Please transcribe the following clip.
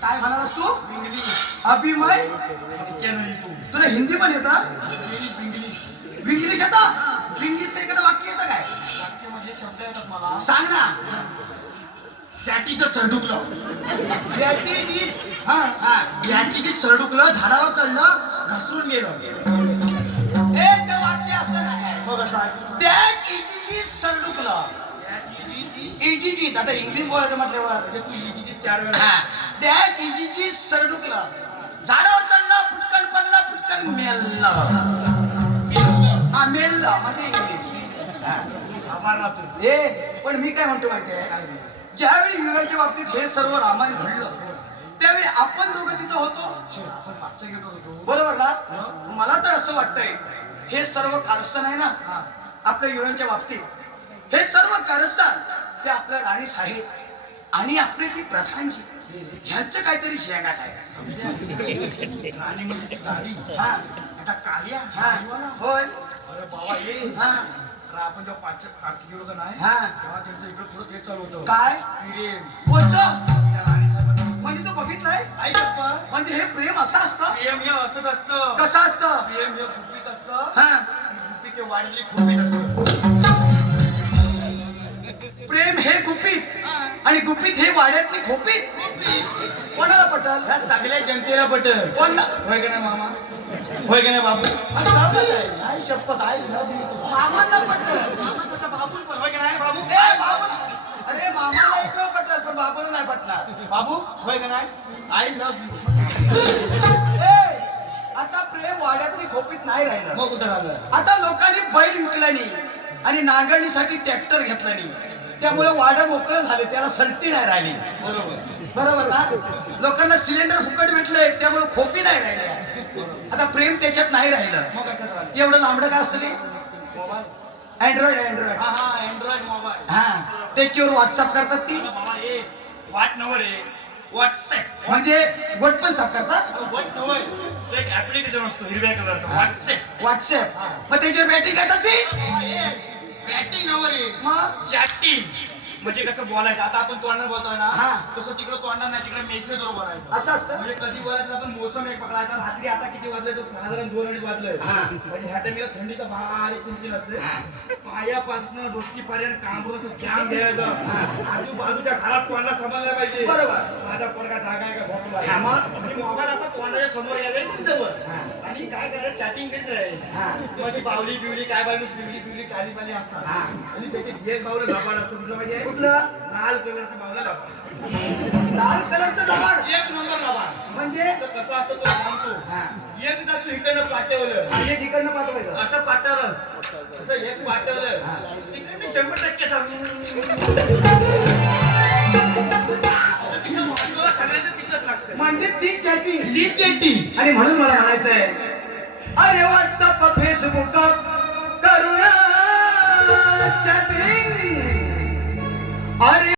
काय म्हणालास तू? अभिमय तुला हिंदी पण येतं? इंग्लिश येतं? इंग्लिश एखादं वाक्य येतं काय? म्हणजे शब्द येतात मला. सांग ना. पॅटीचं सरडुकलं. बॅटीची सरडुकलं झाडावर चढलं घसरून गेलं. एक वाक्य असं नाही. बघ असं आहे. डॅश इजीची सरडुकलं. इजीची आता इंग्लिश बोलायचं म्हटल्यावर तू इजीची 4 वेळा. डॅश इजीची सरडुकलं झाडावर चढलं फुटकन पडलं फुटकन मेललं. मेललं म्हणजे इंग्लिश. आभारला तू. पण मी काय म्हणतो माहितीये, ज्यावेळी युराच्या बाबतीत हे सर्व रामायण घडलं त्यावेळी आपण दोघं तिथं होतो. बरोबर ना? मला तर असं वाटतंय हे सर्व कारस्थान आहे ना आपल्या युरांच्या बाबतीत, हे सर्व कारस्थान ते आपल्या राणी साहेब आणि आपले ती प्रधानजी ह्यांचं काहीतरी शेंगाट आहे. आणि मग ती गाडी. आता कालिया. होय. अरे बाबा ये. आपण जेव्हा पाठी गेलो का नाही तेव्हा त्यांचं इकडे थोडं तेच चालू होतं. काय प्रेम. म्हणजे तू बघितलंयस? आई शप्पा. म्हणजे हे प्रेम असं असतं? प्रेम हे असंच असतं. कसं असतं? प्रेम हे गुपित असतं. हा. गुपित हे वाढलेली खोपीत असतं. प्रेम हे गुपित आणि गुपित हे वाड्यातली खोपीत. कोणाला पटल? ह्या सगळ्या जनतेला पटल. कोणला? होय का नाही मामा? होय का नाही बाबू? आई शपथ आई मामांना पटल. बाबू पण होय का नाही बाबू? बाबू अरे मामाला एक पटल पण बाबूला नाही पटणार. बाबू होय का नाही? I love you. आता प्रेम वाड्यातली खोपीत नाही राहिलं. मग कुठं राहिलं? आता लोकांनी बैल विकला नाही आणि नांगरणीसाठी ट्रॅक्टर घेतला नाही, त्यामुळे वाडं मोकळं झाले, त्याला सलटी नाही राहिली. बरोबर ना? लोकांना सिलेंडर फुकट भेटले त्यामुळे खोपी नाही राहिली. आता प्रेम त्याच्यात नाही राहिलं. एवढं लांबडं काय असतं ते? अँड्रॉइड. Android mobile. त्याच्यावर व्हॉट्सअप करतात ती. वाट नवर आहे व्हॉट्सअप. म्हणजे गोट पण साफ करतात. वाट नवर एक ऍप्लिकेशन असतो हिरव्या कलरचा व्हॉट्सअप. मग त्याच्यावर बॅटिंग करतात ती. बॅटिंग नवर आहे मग चॅटिंग. म्हणजे कसं बोलायचं, आता आपण तोंडाने बोलतोय ना तसं तिकडे तोंडा नाही, तिकडे मेसेजवर बोलायचं. असं असतं. म्हणजे कधी बोलायचं आपण मोसम एक पकडायचा. रात्री आता किती वाजले तो साधारण 2 अडीच वाजले. म्हणजे ह्या टाइमला थंडीचा बारीक किंचित असते. पायापासून डोसकीपर्यंत कांबरून असं जाम घ्यायचं. आजूबाजूच्या घरात तोंडला समजलं पाहिजे. बरोबर. माझा पोरगा जागा आहे का झोपला. आणि मोबाईल असा तोंडाच्या समोर यायचा तुमच्यावर आणि काय करायचं चॅटिंग करीत राहायची. मग ती बावली बिवली काय बावली पिवली काली पाली असतात आणि त्याच्यात एक बावलं लबाड असतं. कुठलं माहिती आहे? लाल कलरचं बावलं लबाड. लाल कलरचं लबाड 1 नंबर लबाड. म्हणजे कसं असतं तो सांगतो. एक जर तू इकडनं पाठवलं हे तिकडनं पाठवायचं. असं पाठवलं असं एक पाठवलं तिकडनं 100% सांगतो. सगळ्यांचं तिथंच लागतं. म्हणजे ती चॅटिंग ती चॅटिंग. आणि म्हणून मला म्हणायचंय अरे व्हॉट्सअप फेसबुक करुणा चॅटिंग. अरे